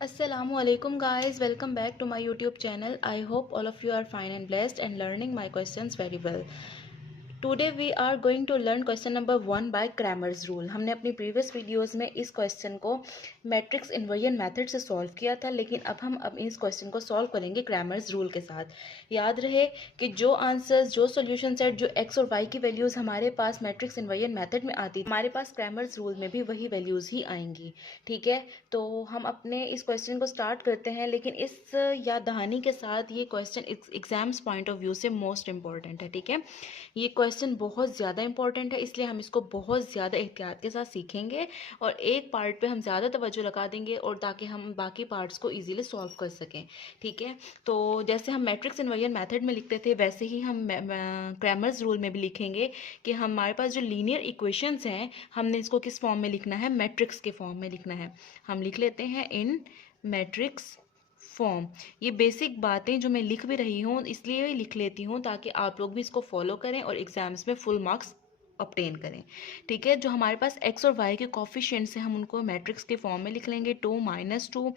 Assalamualaikum guys, welcome back to my YouTube channel. I hope all of you are fine and blessed and learning my questions very well. Today we are going to learn question number 1 by Cramer's rule. हमने अपनी previous videos में इस क्वेश्चन को matrix inversion method से solve किया था, लेकिन अब इस क्वेश्चन को सॉल्व करेंगे क्रैमर्स रूल के साथ। याद रहे कि जो आंसर्स, जो सॉल्यूशन सेट, जो एक्स और वाई की वैल्यूज़ हमारे पास मैट्रिक्स इन्वर्जन मेथड में आती, हमारे पास क्रैमर्स रूल में भी वही वैल्यूज़ ही आएंगी। ठीक है, तो हम अपने इस क्वेश्चन को स्टार्ट करते हैं, लेकिन इस याद दहानी के साथ ये question exams point of view से मोस्ट इंपॉर्टेंट है। ठीक है, ये क्वेश्चन बहुत ज़्यादा इंपॉर्टेंट है, इसलिए हम इसको बहुत ज़्यादा एहतियात के साथ सीखेंगे और एक पार्ट पे हम ज़्यादा तवज्जो लगा देंगे और ताकि हम बाकी पार्ट्स को इजीली सॉल्व कर सकें। ठीक है, तो जैसे हम मैट्रिक्स इन्वर्जन मेथड में लिखते थे, वैसे ही हम क्रैमर्स रूल में भी लिखेंगे कि हमारे पास जो लीनियर इक्वेशंस हैं, हमने इसको किस फॉर्म में लिखना है, मैट्रिक्स के फॉर्म में लिखना है। हम लिख लेते हैं इन मैट्रिक्स फॉर्म। ये बेसिक बातें जो मैं लिख भी रही हूँ इसलिए लिख लेती हूँ ताकि आप लोग भी इसको फॉलो करें और एग्जाम्स में फुल मार्क्स ऑब्टेन करें। ठीक है, जो हमारे पास एक्स और वाई के कोफिशिएंट्स हैं हम उनको मैट्रिक्स के फॉर्म में लिख लेंगे। 2 -2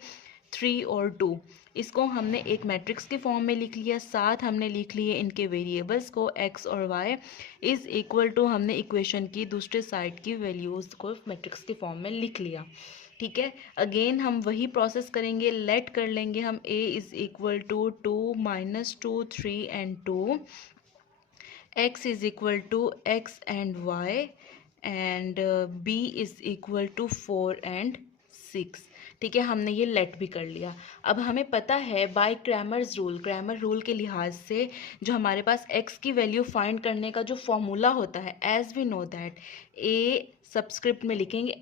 3 और 2, इसको हमने एक मैट्रिक्स के फॉर्म में लिख लिया। साथ हमने लिख लिए इनके वेरिएबल्स को एक्स और वाई इज़ इक्वल टू, हमने इक्वेशन की दूसरे साइड की वैल्यूज़ को मैट्रिक्स के फॉर्म में लिख लिया। ठीक है, अगेन हम वही प्रोसेस करेंगे, लेट कर लेंगे हम a is equal to 2 -2 3 and 2, x is equal to x and y and b is equal to 4 and 6। ठीक है, हमने ये लेट भी कर लिया। अब हमें पता है बाय क्रैमर रूल के लिहाज से जो हमारे पास x की वैल्यू फाइंड करने का जो फॉर्मूला होता है, as we know that a subscript में लिखेंगे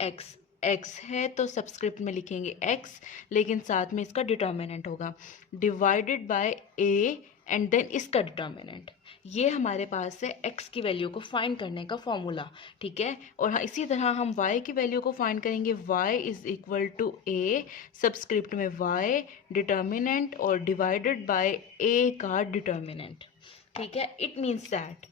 x है तो सबस्क्रिप्ट में लिखेंगे x, लेकिन साथ में इसका डिटर्मिनेंट होगा divided by a and then इसका डिटर्मिनेंट। ये हमारे पास है x की वैल्यू को फाइंड करने का फॉर्मूला। ठीक है, और हाँ, इसी तरह हम y की वैल्यू को फाइंड करेंगे। y is equal to a subscript में y डिटर्मिनेंट और डिवाइडेड बाय a का डिटर्मिनेंट। ठीक है, इट मीन्स दैट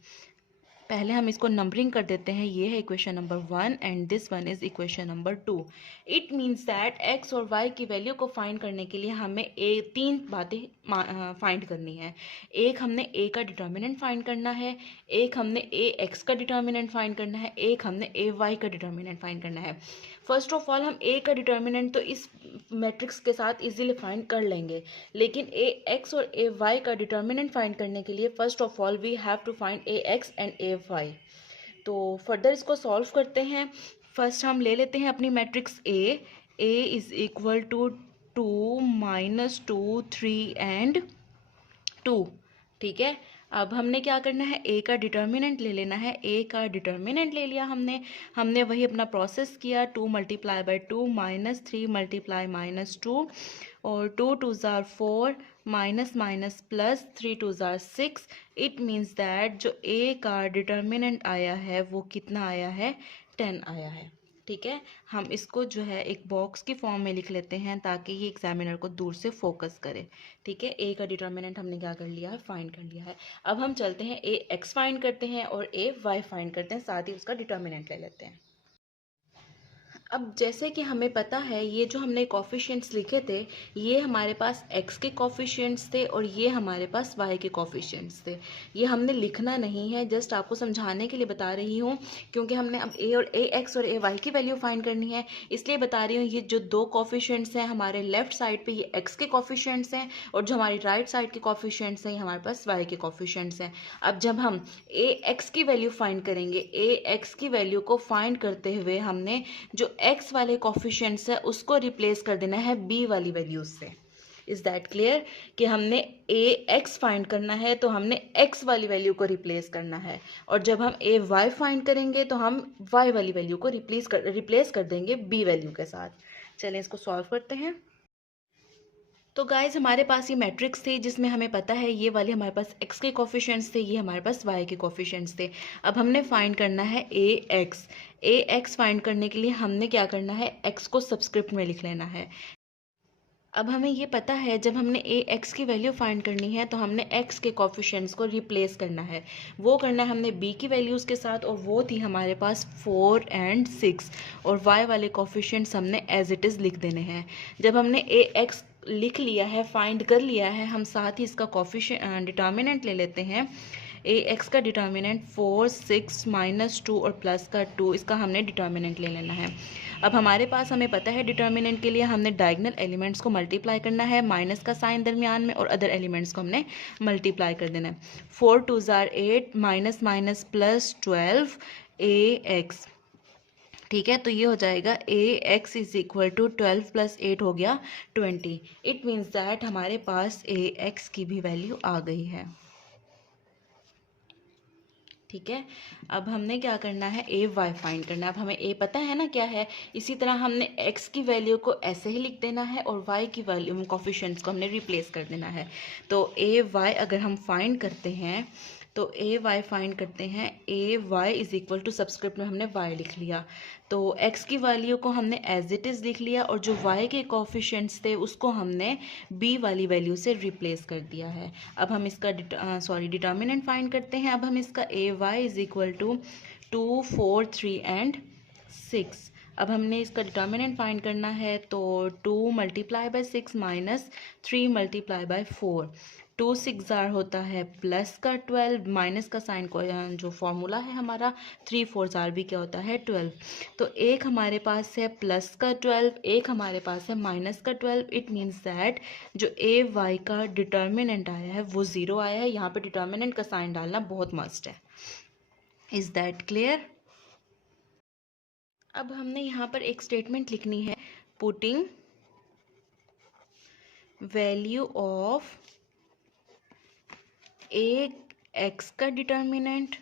पहले हम इसको नंबरिंग कर देते हैं। ये है equation number 1 and this one is equation number 2। It means that x और वाई की वैल्यू को फाइंड करने के लिए हमें तीन बातें फाइंड करनी है। एक हमने ए का डिटर्मिनेंट फाइंड करना है, एक हमने ए एक्स का डिटर्मिनेंट फाइंड करना है, एक हमने ए वाई का डिटर्मिनेंट फाइंड करना है। फर्स्ट ऑफ ऑल हम ए का डिटर्मिनेंट तो इस मैट्रिक्स के साथ इजीली फाइंड कर लेंगे, लेकिन ए एक्स और ए वाई का डिटर्मिनेंट फाइंड करने के लिए first of all we have to find A X and A Y. तो फर्दर इसको सॉल्व करते हैं। फर्स्ट हम ले लेते हैं अपनी matrix A is equal to 2 -2 3 and 2। ठीक है, अब हमने क्या करना है, ए का डिटर्मिनेंट ले लेना है। ए का डिटर्मिनेंट ले लिया हमने वही अपना प्रोसेस किया। 2 × 2 -3 × -2 और 2 2 ज़ार 4 माइनस माइनस प्लस 3 2 ज़ार 6। इट मीन्स दैट जो ए का डिटर्मिनेंट आया है वो कितना आया है, 10 आया है। ठीक है, हम इसको जो है एक बॉक्स की फॉर्म में लिख लेते हैं ताकि ये एग्जामिनर को दूर से फोकस करे। ठीक है, ए का डिटर्मिनेंट हमने क्या कर लिया है, फाइंड कर लिया है। अब हम चलते हैं ए एक्स फाइंड करते हैं और ए वाई फाइंड करते हैं, साथ ही उसका डिटर्मिनेंट ले लेते हैं। अब जैसे कि हमें पता है ये जो हमने कोफिशिएंट्स लिखे थे ये हमारे पास x के कोफिशिएंट्स थे और ये हमारे पास y के कोफिशिएंट्स थे। ये हमने लिखना नहीं है, जस्ट आपको समझाने के लिए बता रही हूँ, क्योंकि हमने अब ए एक्स और ए वाई की वैल्यू फाइंड करनी है, इसलिए बता रही हूँ। ये जो दो कोफिशिएंट्स हैं हमारे लेफ्ट साइड पे ये x के कोफिशिएंट्स हैं और जो हमारी राइट साइड के कोफिशिएंट्स हैं ये हमारे पास y के कोफिशिएंट्स हैं। अब जब हम ए एक्स की वैल्यू फाइंड करेंगे, ए एक्स की वैल्यू को फाइंड करते हुए हमने जो x वाले कोफिशिएंट्स है उसको रिप्लेस कर देना है b वाली वैल्यूज से। इज दैट क्लियर कि हमने ए एक्स फाइंड करना है तो हमने x वाली वैल्यू को रिप्लेस करना है, और जब हम ए वाई फाइंड करेंगे तो हम y वाली वैल्यू को रिप्लेस कर देंगे b वैल्यू के साथ। चलें इसको सॉल्व करते हैं। तो गाइज हमारे पास ये मैट्रिक्स थी जिसमें हमें पता है ये वाले हमारे पास x के कोफिशिएंट्स थे, ये हमारे पास y के कोफिशिएंट्स थे। अब हमने फाइंड करना है ए एक्स फाइंड करने के लिए हमने क्या करना है, x को सबस्क्रिप्ट में लिख लेना है। अब हमें ये पता है जब हमने ए एक्स की वैल्यू फाइंड करनी है तो हमने एक्स के कोफिशिएंट्स को रिप्लेस करना है। वो करना है हमने बी की वैल्यूज़ के साथ, और वो थी हमारे पास 4 एंड 6, और वाई वाले कोफिशिएंट्स हमने एज इट इज़ लिख देने हैं। जब हमने ए एक्स लिख लिया है, फाइंड कर लिया है, हम साथ ही इसका कोफिशिएंट डिटर्मिनेंट ले लेते हैं। ए एक्स का डिटर्मिनेंट 4, 6, -2 और प्लस का 2, इसका हमने डिटर्मिनेंट ले लेना है। अब हमारे पास हमें पता है डिटर्मिनेंट के लिए हमने डायगोनल एलिमेंट्स को मल्टीप्लाई करना है, माइनस का साइन दरमियान में, और अदर एलिमेंट्स को हमने मल्टीप्लाई कर देना है। 4 2 ज़ार 8, माइनस माइनस प्लस 12 ए एक्स। ठीक है, तो ये हो जाएगा ए एक्स इज इक्वल टू 12 + 8 हो गया 20। इट मीन्स दैट हमारे पास ए एक्स की भी वैल्यू आ गई है। ठीक है, अब हमने क्या करना है, ए वाई फाइंड करना है। अब हमें ए पता है ना क्या है, इसी तरह हमने एक्स की वैल्यू को ऐसे ही लिख देना है और वाई की वैल्यू कोफिशिएंट्स को हमने रिप्लेस कर देना है। तो ए वाई अगर हम फाइंड करते हैं तो ए वाई फाइंड करते हैं, A Y is equal to subscript में हमने वाई लिख लिया, तो एक्स की वैल्यू को हमने एज इट इज़ लिख लिया, और जो वाई के कोफिशिएंट्स थे उसको हमने बी वाली वैल्यू से रिप्लेस कर दिया है। अब हम इसका डिटर्मिनेंट फाइंड करते हैं। अब हम इसका A Y is equal to 2, 4, 3 and 6। अब हमने इसका डिटर्मिनेंट फाइंड करना है, तो 2 × 6 माइनस 3 × 4, 2 6 ज़ार होता है प्लस का 12, माइनस का साइन को जो फॉर्मूला है हमारा 3 4 ज़ार भी क्या होता है 12। तो एक हमारे पास है प्लस का 12, एक हमारे पास है माइनस का 12। इट मीन्स दैट जो ए वाई का डिटर्मिनेंट आया है वो 0 आया है। यहाँ पे डिटर्मिनेंट का साइन डालना बहुत मस्ट है। Is that clear? अब हमने यहाँ पर एक स्टेटमेंट लिखनी है, putting value of A X का determinant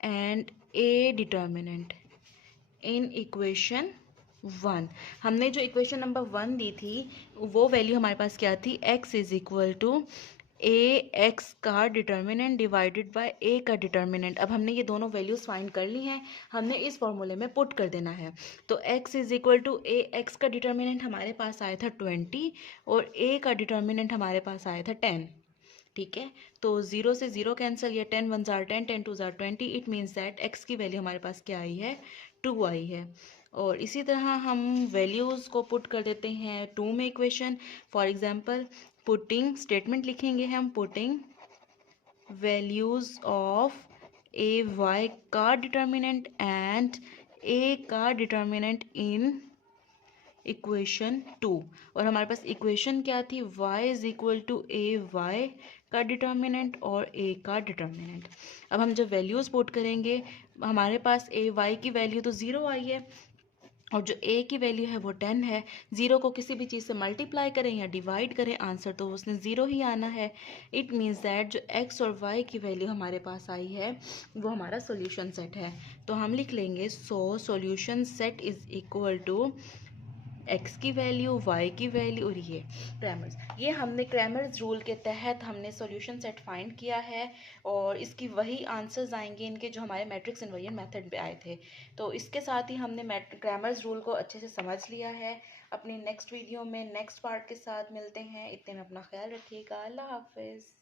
and A determinant in equation 1। हमने जो इक्वेशन नंबर 1 दी थी वो वैल्यू हमारे पास क्या थी, x is equal to A X का डिटर्मिनेंट डिवाइडेड बाय ए का डिटर्मिनेंट। अब हमने ये दोनों वैल्यूज फाइंड कर ली हैं, हमने इस फॉर्मूले में पुट कर देना है। तो x is equal to A X का डिटर्मिनेंट हमारे पास आया था 20, और a का डिटर्मिनेंट हमारे पास आया था 10। ठीक है, तो 0 से 0 कैंसिल, या 10 1 ज़ार 10, 10 2 ज़ार 20। इट मीन्स दैट x की वैल्यू हमारे पास क्या आई है, 2 आई है। और इसी तरह हम वैल्यूज़ को पुट कर देते हैं 2 में equation. For example putting statement लिखेंगे हम, putting values of A Y का डिटर्मिनेंट एंड ए का डिटर्मिनेंट इन इक्वेशन 2। और हमारे पास इक्वेशन क्या थी, y is equal to A Y का डिटर्मिनेंट और a का डिटर्मिनेंट। अब हम जब वैल्यूज़ पुट करेंगे, हमारे पास ए वाई की वैल्यू तो 0 आई है, और जो a की वैल्यू है वो 10 है। 0 को किसी भी चीज़ से मल्टीप्लाई करें या डिवाइड करें, आंसर तो उसने 0 ही आना है। इट मीन्स दैट जो x और y की वैल्यू हमारे पास आई है वो हमारा सॉल्यूशन सेट है। तो हम लिख लेंगे, so solution set is equal to x की वैल्यू, y की वैल्यू, और ये क्रैमर्स। ये हमने क्रैमर्स रूल के तहत हमने सॉल्यूशन सेट फाइंड किया है, और इसकी वही आंसर्स आएंगे इनके जो हमारे मैट्रिक्स इन्वर्जन मेथड पे आए थे। तो इसके साथ ही हमने क्रैमर्स रूल को अच्छे से समझ लिया है। अपनी नेक्स्ट वीडियो में नेक्स्ट पार्ट के साथ मिलते हैं। इतने में अपना ख्याल रखिएगा। अल्लाह हाफिज़।